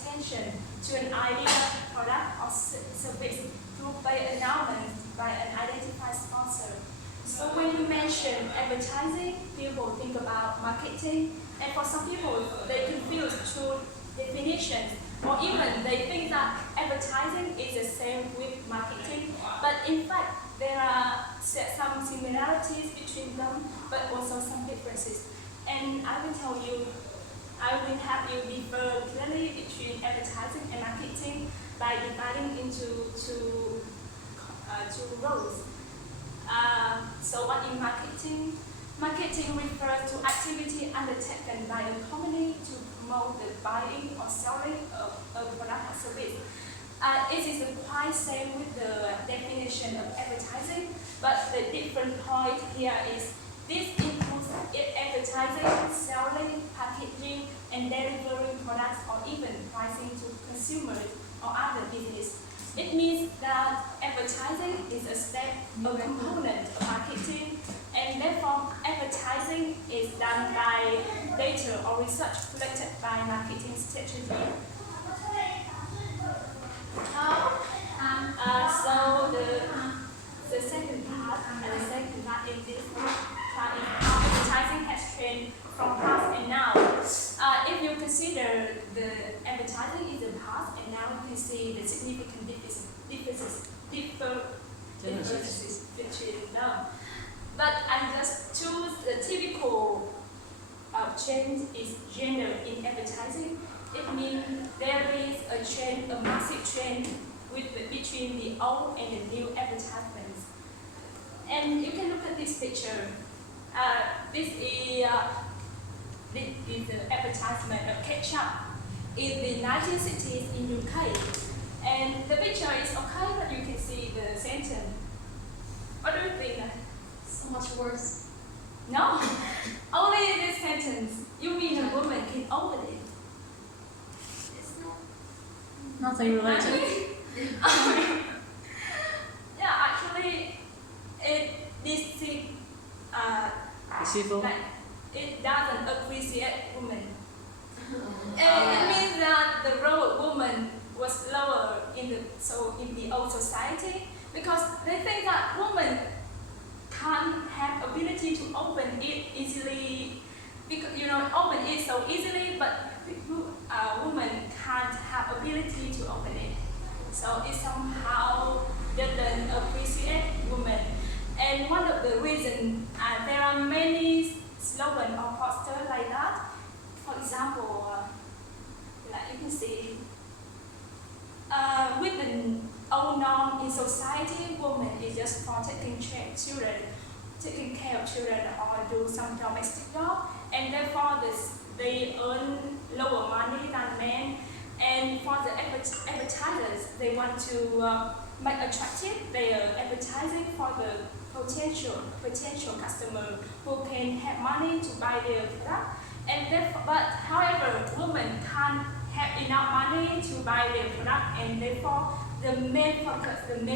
attention to an idea, product, or service through by announcement by an identified sponsor. So when you mention advertising, people think about marketing, and for some people, they confuse two definitions, or even they think that advertising is the same with marketing, but in fact, there are some similarities between them, but also some differences. And I will tell you, I will help you differ clearly between advertising and marketing by dividing into two roles. So what is marketing? Marketing refers to activity undertaken by a company to promote the buying or selling of a product or service. It is quite same with the definition of advertising, but the different point here is this includes advertising, selling, packaging, and delivering products or even pricing to consumers or other business. It means that advertising is a step, a component of marketing, and therefore advertising is done by data or research collected by marketing strategy. So the second part in this part is how advertising has changed from past and now. If you consider the advertising in the past and now, you can see the significant differences between them. But I just choose the typical change is gender in advertising. It means there is a trend, a massive trend between the old and the new advertisements. And you can look at this picture. This is the advertisement of ketchup in the 1960s in UK. And the picture is okay, but you can see the sentence. What do you think? So much worse. No, only this sentence. You mean a woman can open it? It's not. Nothing related. Yeah, actually, like, it doesn't appreciate women. It means that the role of woman was lower in the old society, because they think that women can't have ability to open it easily, because open it so easily, but women can't have ability to open it. So it somehow doesn't appreciate women. And one of the reasons, there are many slogans or posters like that. For example, like you can see, with the old norm in society, women is just for taking care of children or do some domestic job, and therefore they earn lower money than men. And for the advertisers, they want to make attractive their advertising for the potential customer who can have money to buy their product. And but however, women can't have enough money to buy their product, and therefore the main person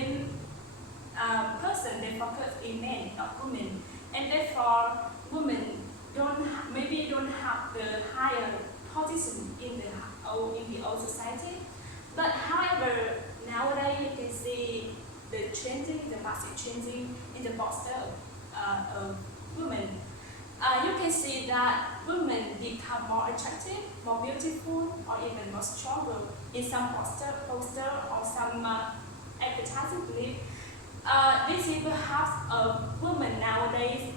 they focus in men, not women, and therefore women don't have the higher position in the old society. But however, nowadays you can see the massive changing in the poster of women. You can see that women become more attractive, more beautiful, or even more stronger in some poster or some advertising clip. This is perhaps a woman nowadays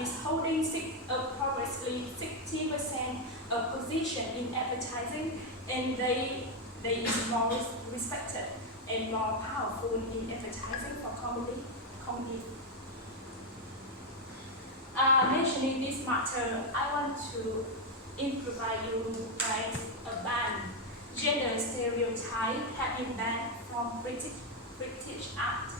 is holding approximately 60% of position in advertising, and they is more respected and more powerful in advertising for company. Mentioning this matter, I want to provide you guys a ban. Gender stereotype have been banned from British Act.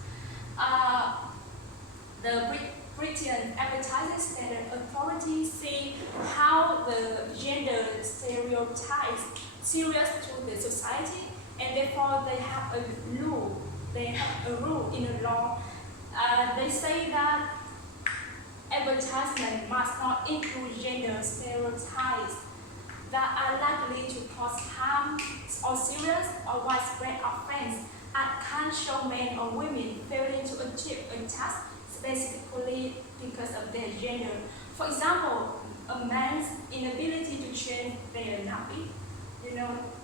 The British Advertising Standard Authority see how the gender stereotypes serious to the society, and therefore they have a rule. They have a rule in the law. They say that advertisement must not include gender stereotypes. that are likely to cause harm or serious or widespread offense and can show men or women failing to achieve a task specifically because of their gender. For example, a man's inability to change their nappy.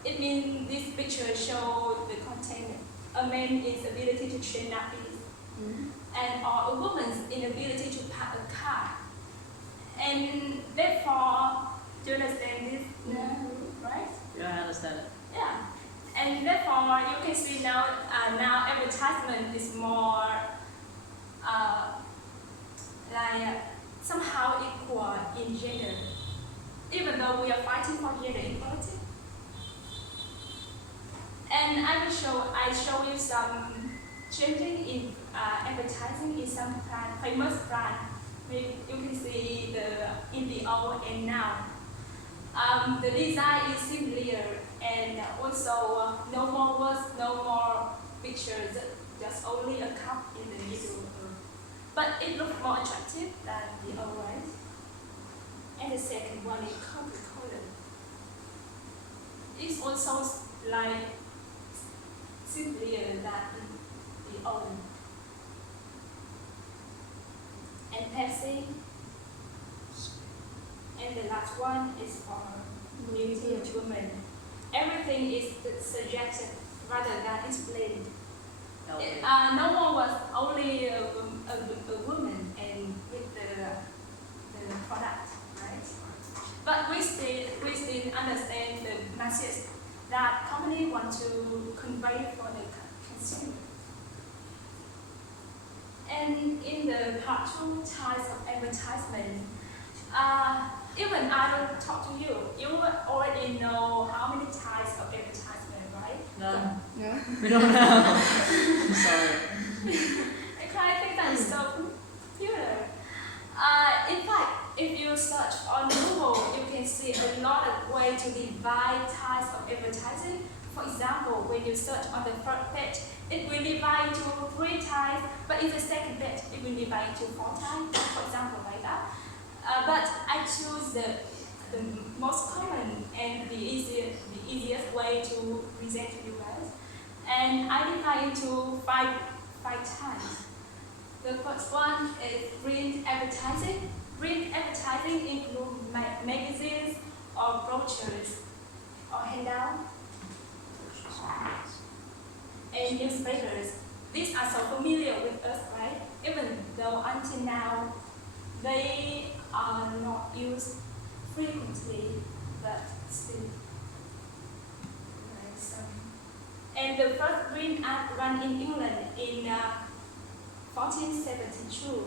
It means this picture shows the content. A man's ability to change nappies, and or a woman's inability to park a car. And therefore, do you understand this? Right? Yeah, I understand it. Yeah. And therefore, you can see now advertisement is more like somehow equal in gender, even though we are fighting for gender equality. And I show you some changing in advertising in some famous brand. You can see in the old and now. The design is simpler and also no more words, no more pictures, just only a cup in the middle. But it looks more attractive than the old one. And the second one is Coca-Cola. It's also like simpler than the old. And Pepsi. And the last one is for beauty of women. Everything is suggested rather than explained. No one was only a woman and with the product, right? But we still understand the message that company want to convey for the consumer. And in the part 2 types of advertisement, even I don't talk to you, you already know how many types of advertisement, right? No. No. We don't know. Sorry. I think that is so popular. In fact, if you search on Google, you can see a lot of ways to divide types of advertising. For example, when you search on the first page, it will divide into 3 types, but in the second page, it will divide into 4 types, for example, like that. But I choose the most common and the easiest way to present to you guys. And I divide into five types. The first one is print advertising. Print advertising includes magazines or brochures or handouts and newspapers. These are so familiar with us, right? Even though until now they are not used frequently, but still. And the first print ad ran in England in 1472.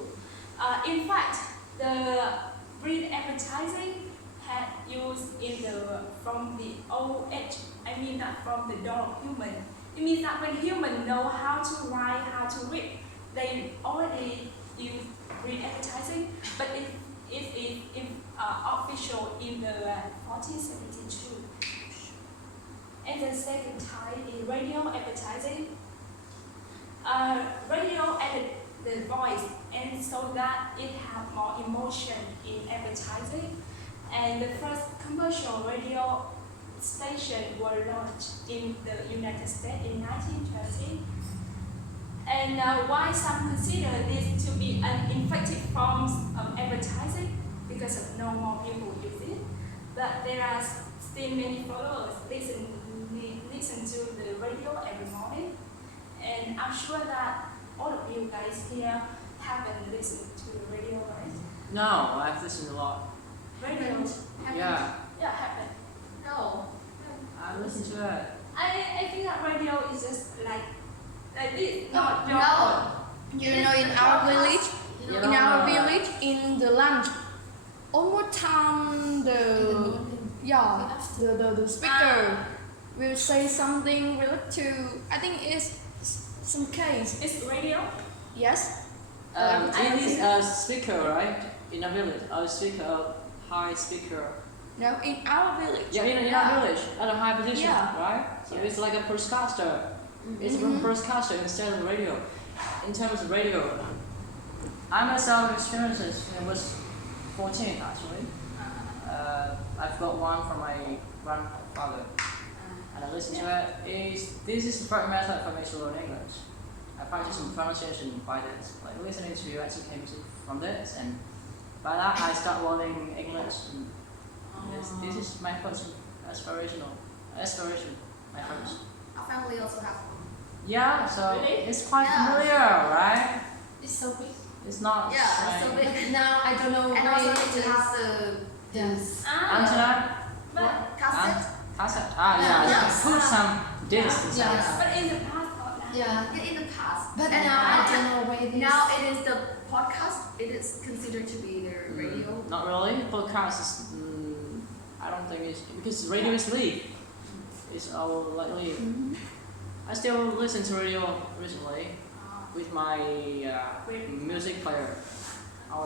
In fact, the print advertising had used from the old age. I mean, not from the dawn of human. It means that when humans know how to write, how to read, they already use print advertising. But it is official in the 1472. And the second type is radio advertising. Radio added the voice, and so that it had more emotion in advertising. And the first commercial radio station were launched in the United States in 1920. And why some consider this to be an effective form of advertising? Because of no more people use it. But there are still many followers listen to the radio every morning. And I'm sure that all of you guys here haven't listened to the radio, right? No, I've listened a lot. Radio? Yeah. Yeah, haven't. No. I listened to it. I think that radio is just like this, not your You know, in our village, in the lunch, almost time the speaker will say something related to, I think it's some case. It's radio? Yes. It is a speaker, right? In a village, a speaker, high speaker. No, in our village. Yeah, in our village, at a high position, Yeah. right? So it's like a broadcaster. It's a broadcaster instead of radio. In terms of radio, I myself experienced it when I was 14 actually. I've got one from my grandfather, and I listen to it. This is the first method for me to learn English. I practice some pronunciation by this, like listening to UK music from this, and by that I start learning English. And this is my first aspiration. My first. Our family also have one. Yeah, so Really? it's quite familiar, right? It's so big. It's not. Yeah, so like big. Now I don't know. And also need to have the Yes. Antenna, But, cassette. cassette. Yeah. Yeah. Put some discs inside. Yeah. but in the past or now? Yeah. In the past. But And now I don't know where it is. now it is the podcast. It is considered to be the radio. Not really. Podcast is. I don't think it's because radio is leave. It's all like leave. Mhm. I still listen to radio recently with my music player.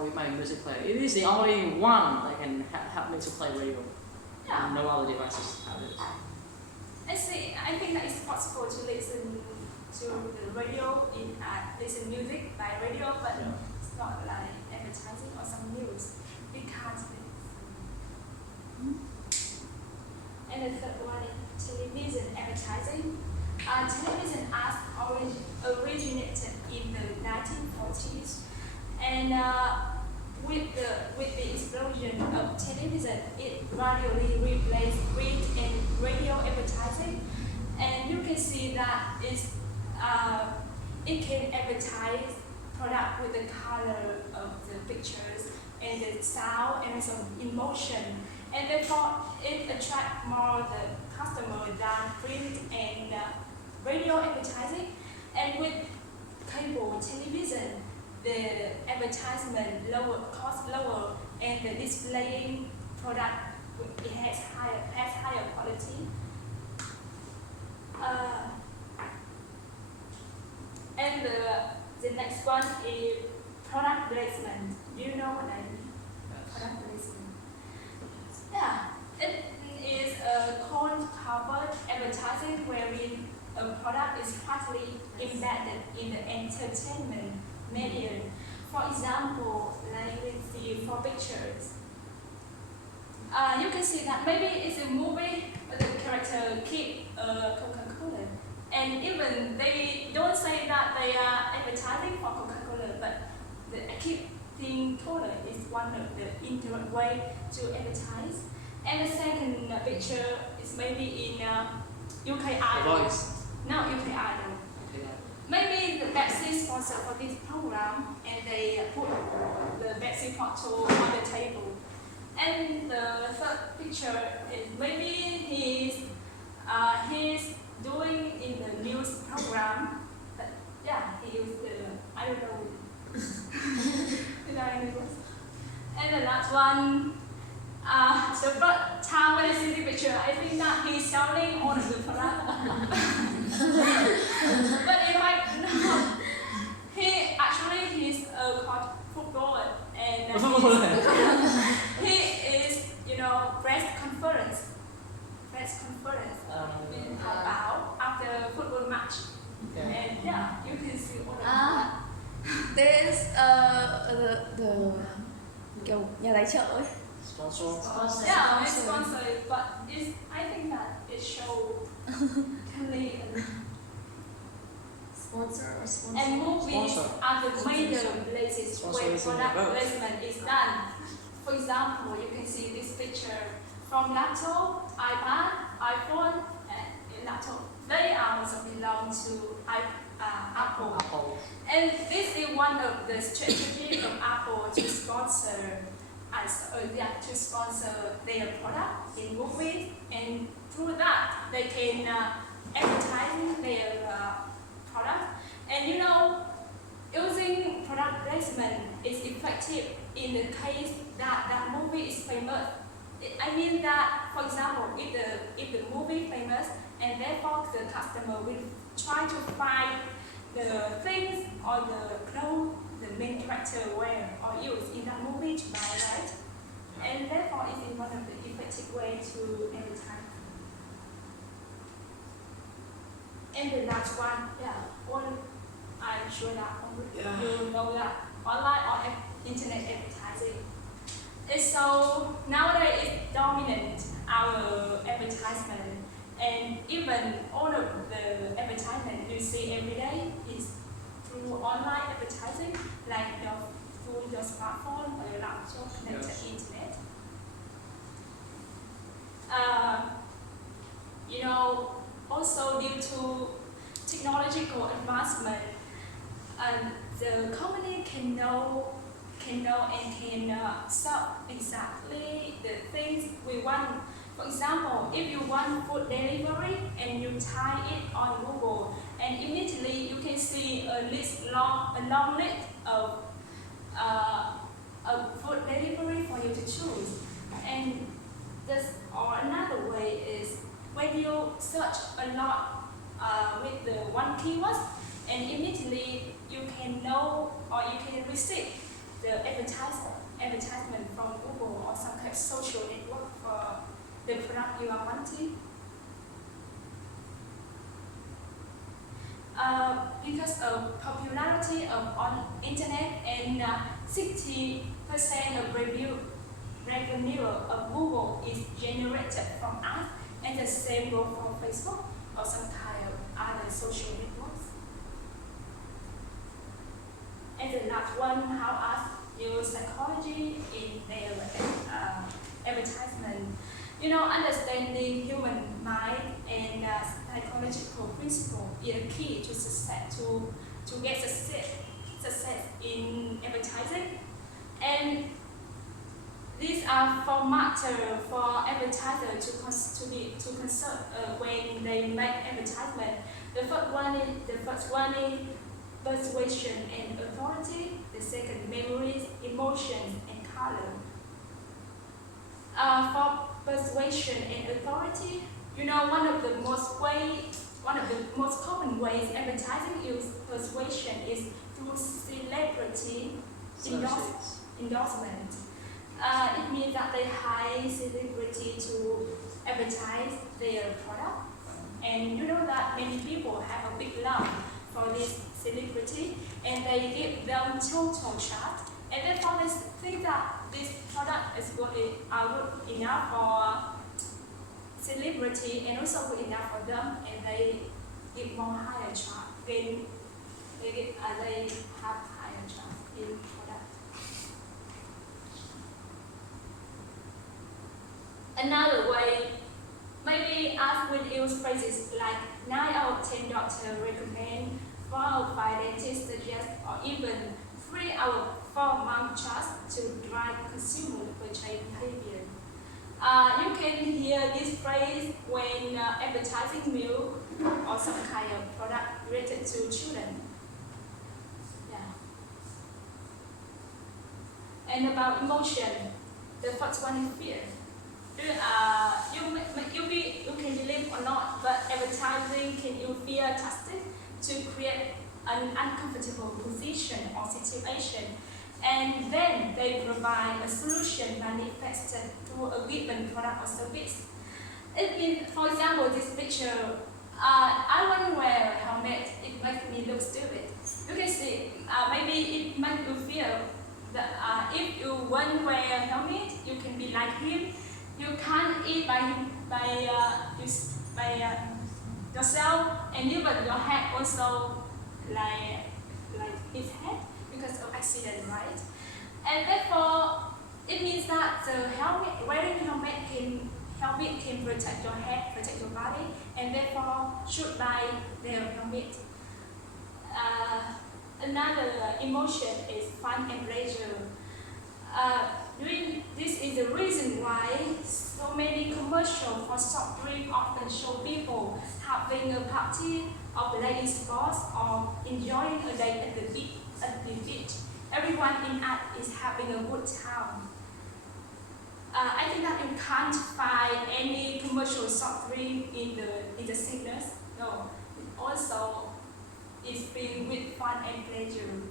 With my music player. It is the only one that can help me to play radio. Yeah. No other devices have it. I think that it's possible to listen to the radio listen music by radio, but Yeah. it's not like advertising or some news. We can't listen. And the third one is television advertising. Television ads originated in the 1940s, and with the explosion of television, it gradually replaced print and radio advertising. And you can see that it can advertise product with the color of the pictures and the sound and some emotion, and therefore it attracts more the customer than print and radio advertising. And with cable television, the advertisement cost lower, and the displaying product it has higher quality. And the next one is product placement. Do you know what I mean? Product placement. Yeah, it is a covered advertising wherein a product is partly embedded in the entertainment medium. For example, like we see for pictures. You can see that maybe it's a movie, but the character keep Coca-Cola. And even they don't say that they are advertising for Coca-Cola, but the keeping cola is one of the indirect way to advertise. And the second picture is maybe in UK Idol. Voice. No, UK Idol. Maybe the Pepsi sponsor for this program, and they put the Pepsi bottle on the table. And the third picture is maybe he's doing in the news program. But yeah, he used I don't know. And the last one, the first time when I see the picture, I think that he's selling all of the product. But if I know, he's a footballer, and he is, press conference about after football match. And yeah, you can see all of that. There's the kiểu nhà tài trợ ấy. Sponsor. Yeah, it's sponsored, but I think that it shows clearly. Sponsor or sponsor. And movies Sponsor. are the major places Sponsor where is in product both. placement is done. For example, you can see this picture from laptop, iPad, iPhone, and laptop. They also belong to Apple. And this is one of the strategies of Apple to sponsor to sponsor their product in movies, and through that they can advertise their product. And using product placement is effective in the case that that movie is famous. I mean that, for example, if the movie famous, and therefore the customer will try to find the things or the clothes the main character wear or use in that movie to buy, right? And therefore it is one of the effective way to advertise. And the last one, I'm sure that you know that online or internet advertising. It's so nowadays it's dominant our advertisement, and even all of the advertisement you see every day is through online advertising, like through your smartphone or your laptop connected to internet. You know, also due to technological advancement, the company can know and can sell exactly the things we want. For example, if you want food delivery and you type it on Google, and immediately you can see a long list of food delivery for you to choose. And this, or another way is when you search a lot with the one keyword, and immediately you can know or you can receive the advertisement from Google or some kind of social network for the product you are wanting. Because of popularity of on internet, and 60% of revenue of Google is generated from ads, and the same goes for Facebook or some kind of other social networks. And the last one, how ads use psychology in their advertisement. You know, understanding human mind and psychological principle is a key to success, to get success in advertising. And these are four matters for advertisers to consider when they make advertisement. The first one is persuasion and authority. The second, memories, emotions, and color. For persuasion and authority, you know, one of the most common ways advertising use persuasion is through celebrity endorsement. It means that they hire celebrity to advertise their product, and you know that many people have a big love for this celebrity, and they give them total trust, and therefore they think that this product is good enough for celebrity and also good enough for them, and they give more higher trust. They have higher trust in product. Another way, maybe us will use phrases like 9 out of 10 doctors recommend, 4 out of 5 dentists suggest, or even 3 out of 4 months trust to drive consumer purchase behavior. You can hear this phrase when advertising milk or some kind of product related to children. Yeah. And about emotion, the first one is fear. You can believe or not, but advertising can use fear tactics to create an uncomfortable position or situation, and then they provide a solution manifested through a given product or service. It means, for example, this picture, I want to wear a helmet, it makes me look stupid. You can see, maybe it makes you feel that if you won't wear a helmet, you can be like him. You can't eat by yourself, and even your head also like his head because of accident, right? And therefore, it means that wearing helmet can protect your head, protect your body, and therefore should buy their helmet. Another emotion is fun and pleasure. This is the reason why so many commercials for soft drink often show people having a party or playing sports or enjoying a day at the beach. Everyone in ad is having a good time. I think that you can't find any commercial soft drink in the sickness. No, it also is filled with fun and pleasure.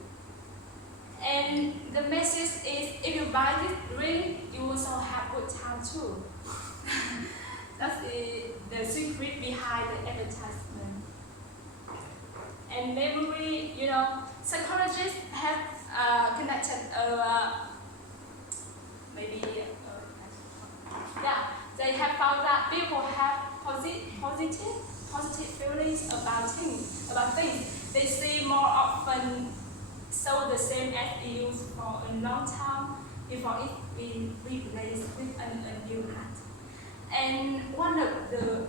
And the message is, if you buy this drink, you also have good time too. That's the secret behind the advertisement. And memory, you know, psychologists have connected maybe yeah, they have found that people have positive feelings about things. They see more often so the same as used for a long time before it be replaced with a new hat. And one of the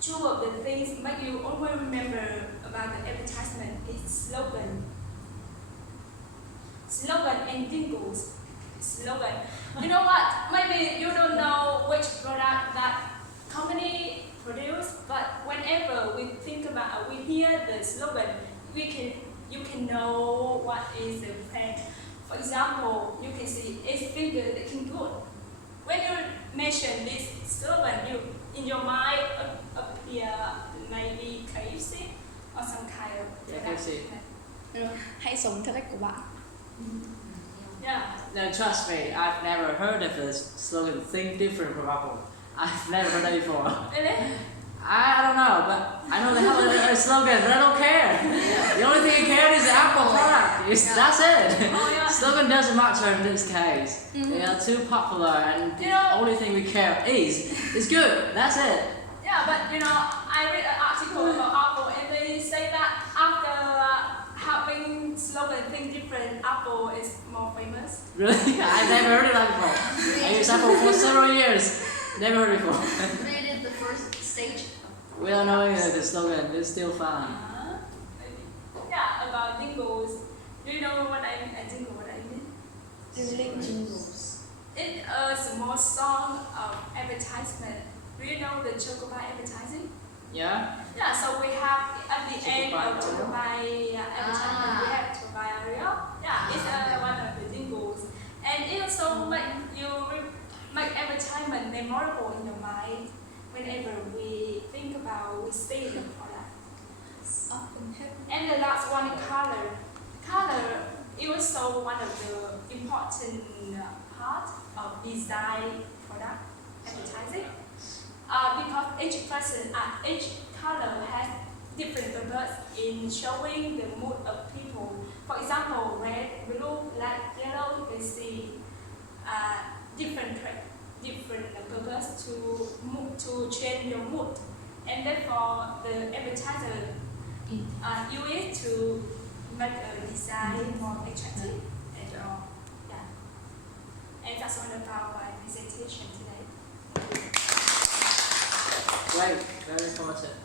two of the things make you always remember about the advertisement is slogan and jingles. Slogan. You know what? Maybe you don't know which product that company produce, but whenever we think about, we hear the slogan, you can know what is the brand. For example, you can see it's bigger looking good. When you mention this slogan, in your mind appear maybe KFC or some kind of Yeah, product. KFC. Hãy sống theo cách của bạn. Yeah. No, trust me, I've never heard of this slogan, think different from Apple. I've never heard that before. Really? I don't know, but I know they have a slogan, but I don't care. The only thing I care is the Apple product. That's it. Oh, yeah. Slogan doesn't matter in this case. They are too popular, and the only thing we care is it's good. That's it. Yeah, but I read an article about Apple, and they say that after having slogan think different, Apple is more famous. Really? I've never heard of that before. I used Apple for several years. Never heard it before. Created the first stage. We don't know the slogan. It's still fun. Maybe. Yeah, about jingles. Do you know what I mean? A jingle, what I mean? Jingles. It's a small song of advertisement. Do you know the chocolate advertising? Yeah. Yeah, so we have at the end of Chocolate chocolate advertisement, we have chocolate Ariel. Yeah, it's one of the jingles, and it also make advertisement memorable in your mind whenever we think about, we see the product. And the last one, color. Color is also one of the important part of design product advertising. Because each person and each color has different purpose in showing the mood of people. For example, red, blue, black, yellow, you can see different purpose to change your mood. And therefore, the advertiser use it to make a design more attractive. And and that's all about my presentation today. Great. Very informative.